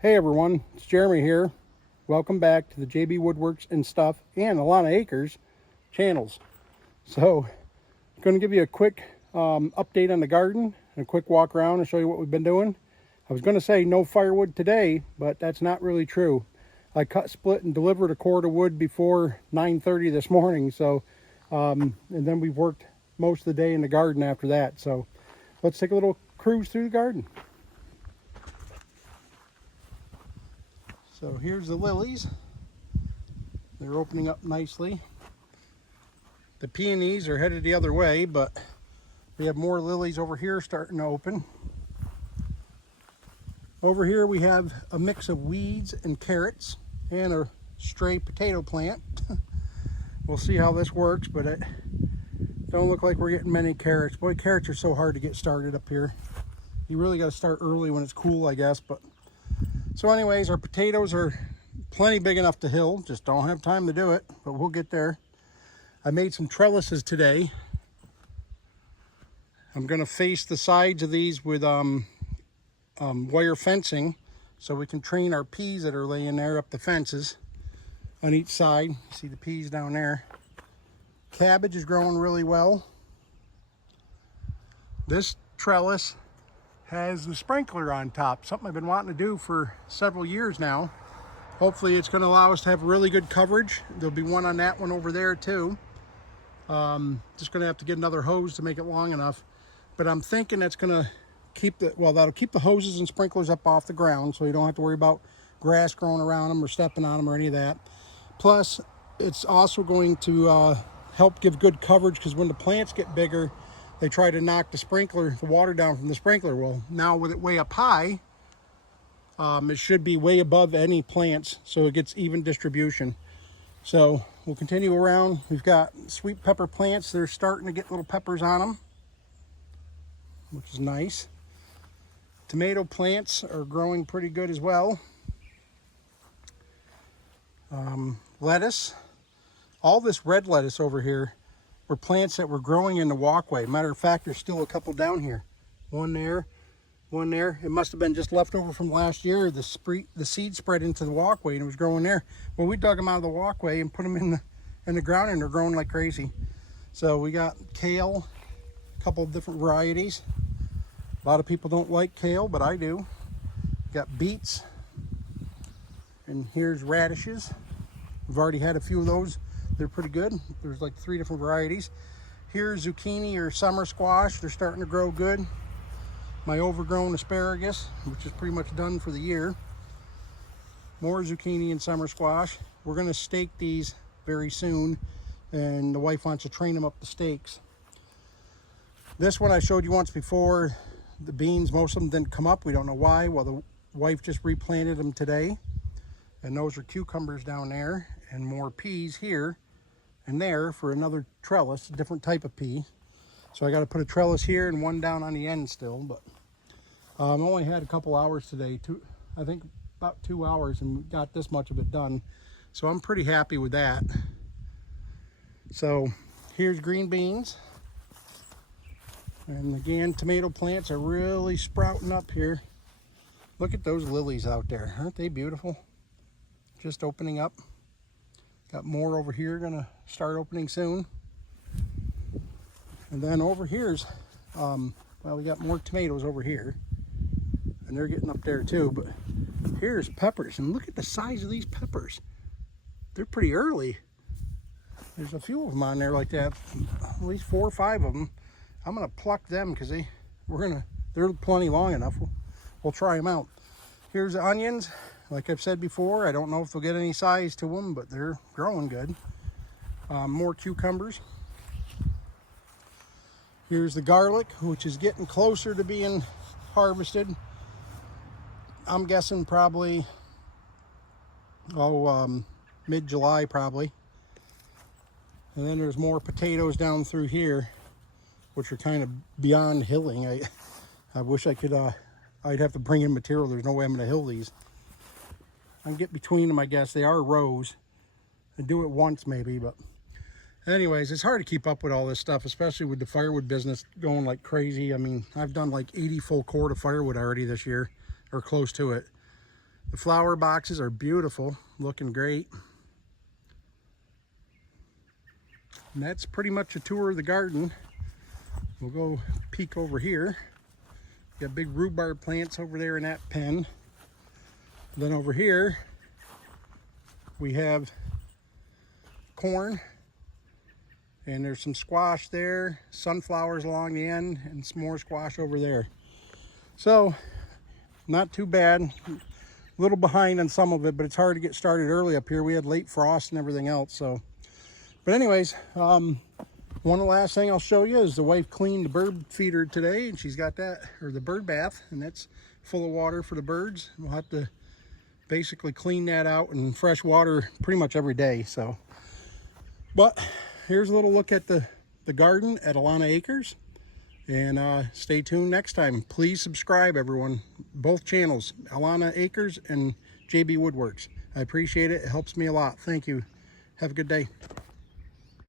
Hey everyone, it's Jeremy here. Welcome back to the JB Woodworks and Stuff and Alana Acres channels. So, I'm going to give you a quick update on the garden and a quick walk around and show you what we've been doing. I was going to say no firewood today, but that's not really true. I cut, split, and delivered a cord of wood before 9:30 this morning. So, and then we've worked most of the day in the garden after that. So, let's take a little cruise through the garden. So here's the lilies. They're opening up nicely. The peonies are headed the other way, but we have more lilies over here starting to open. Over here we have a mix of weeds and carrots and a stray potato plant. We'll see how this works, but it don't look like we're getting many carrots. Boy, carrots are so hard to get started up here. You really got to start early when it's cool, I guess. But so anyways, our potatoes are plenty big enough to hill. Just don't have time to do it, but we'll get there. I made some trellises today. I'm going to face the sides of these with wire fencing so we can train our peas that are laying there up the fences on each side. You see the peas down there. Cabbage is growing really well. This trellis has the sprinkler on top, something I've been wanting to do for several years now. Hopefully it's going to allow us to have really good coverage. There'll be one on that one over there too. Just going to have to get another hose to make it long enough. But I'm thinking that's going to keep that'll keep the hoses and sprinklers up off the ground, so you don't have to worry about grass growing around them or stepping on them or any of that. Plus, it's also going to help give good coverage, because when the plants get bigger, they try to knock the water down from the sprinkler. Well, now with it way up high, it should be way above any plants, so it gets even distribution. So we'll continue around. We've got sweet pepper plants. They're starting to get little peppers on them, which is nice. Tomato plants are growing pretty good as well. Lettuce. All this red lettuce over here were plants that were growing in the walkway. Matter of fact, there's still a couple down here. One there, one there. It must have been just left over from last year. The seed spread into the walkway and it was growing there. Well, we dug them out of the walkway and put them in the ground, and they're growing like crazy. So we got kale, a couple of different varieties. A lot of people don't like kale, but I do. Got beets, and here's radishes. We've already had a few of those. They're pretty good. There's like 3 different varieties. Here's zucchini or summer squash. They're starting to grow good. My overgrown asparagus, which is pretty much done for the year. More zucchini and summer squash. We're going to stake these very soon, and the wife wants to train them up the stakes. This one I showed you once before. The beans, most of them didn't come up. We don't know why. Well, the wife just replanted them today. And those are cucumbers down there, and more peas here and there for another trellis, a different type of pea. So I got to put a trellis here and one down on the end still. But I only had a couple hours today, I think about 2 hours, and got this much of it done. So I'm pretty happy with that. So here's green beans. And again, tomato plants are really sprouting up here. Look at those lilies out there. Aren't they beautiful? Just opening up. Got more over here, gonna start opening soon. And then over here's, well, we got more tomatoes over here, and they're getting up there too. But here's peppers, and look at the size of these peppers. They're pretty early. There's a few of them on there like that, at least 4 or 5 of them. I'm gonna pluck them because they're plenty long enough. We'll try them out. Here's the onions. Like I've said before, I don't know if they'll get any size to them, but they're growing good. More cucumbers. Here's the garlic, which is getting closer to being harvested. I'm guessing probably, mid-July probably. And then there's more potatoes down through here, which are kind of beyond hilling. I wish I could, I'd have to bring in material. There's no way I'm going to hill these. I can get between them, I guess. They are rows. I do it once maybe, but anyways, it's hard to keep up with all this stuff, especially with the firewood business going like crazy. I mean, I've done like 80 full cord of firewood already this year, or close to it. The flower boxes are beautiful, looking great. And that's pretty much a tour of the garden. We'll go peek over here. Got big rhubarb plants over there in that pen. Then over here, we have corn. And there's some squash there, sunflowers along the end, and some more squash over there. So, not too bad. A little behind on some of it, but it's hard to get started early up here. We had late frost and everything else, so. But anyways, one of the last thing I'll show you is the wife cleaned the bird feeder today, and she's got that, or the bird bath, and that's full of water for the birds. We'll have to basically clean that out and fresh water pretty much every day, so. But here's a little look at the garden at Alana Acres. And stay tuned next time. Please subscribe, everyone. Both channels, Alana Acres and JB Woodworks. I appreciate it. It helps me a lot. Thank you. Have a good day.